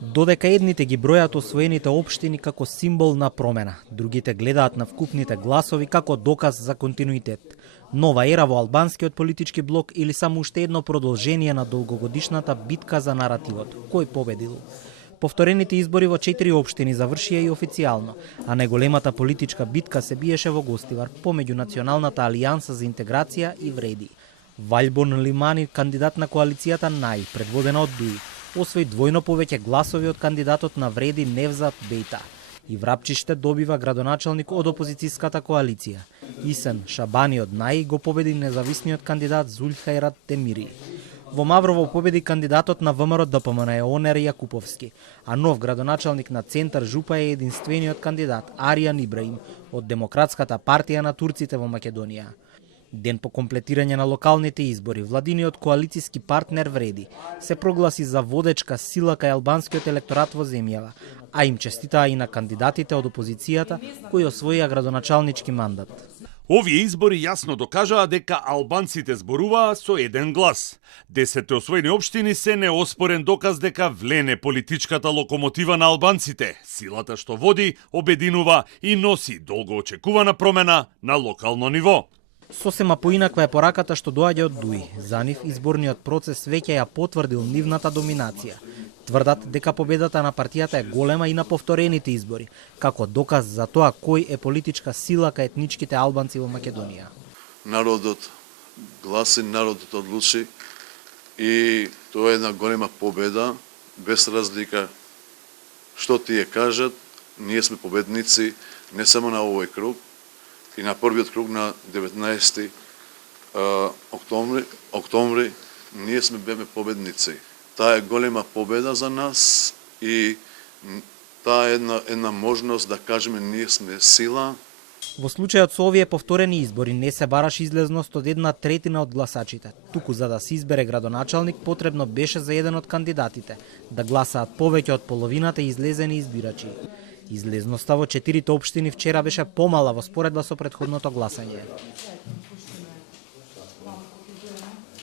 Додека едните ги бројат освоените општини како символ на промена, другите гледаат на вкупните гласови како доказ за континуитет. Нова ера во албанскиот политички блок или само уште едно продолжение на долгогодишната битка за наративот? Кој победил? Повторените избори во 4 општини завршија и официјално, а најголемата политичка битка се биеше во Гостивар помеѓу Националната алијанса за интеграција и Вреди. Ваљбон Лимани, кандидат на коалицијата НАИ, предводена од Дуи, освои двојно повеќе гласови од кандидатот на Вреди Невзат Бејта. И Врапчиште добива градоначалник од опозицијската коалиција. Исен Шабани од НАИ го победи независниот кандидат Зулјхајрат Темири. Во Маврово победи кандидатот на ВМРО ДПМН Онер Јакуповски, а нов градоначалник на Центар Жупа е единствениот кандидат Аријан Ибраим од Демократската партија на турците во Македонија. Ден по комплетирање на локалните избори, владиниот коалицијски партнер Вреди се прогласи за водечка сила кај албанскиот електорат во земјава, а им честитаа и на кандидатите од опозицијата кои освоија градоначалнички мандат. Овие избори јасно докажаа дека албанците зборуваа со еден глас. 10 освоени општини се неоспорен доказ дека влене политичката локомотива на албанците, силата што води, обединува и носи долго очекувана промена на локално ниво. Сосема поинаква е пораката што доаѓа од Дуи. За нив изборниот процес веќе ја потврдил нивната доминација. Тврдат дека победата на партијата е голема и на повторените избори, како доказ за тоа кој е политичка сила кај етничките албанци во Македонија. Народот гласи, народот одлучи и тоа е една голема победа, без разлика што тие кажат, ние сме победници не само на овој круг, и на првиот круг на 19 октомври ние сме беме победници. Таа е голема победа за нас и таа е една можност да кажеме ние сме сила. Во случајот со овие повторени избори не се бараш излезност од 1/3 од гласачите. Туку за да се избере градоначалник потребно беше за еден од кандидатите да гласаат повеќе од половината излезени избирачи. Излезноста во 4 општини вчера беше помала во споредба со претходното гласање.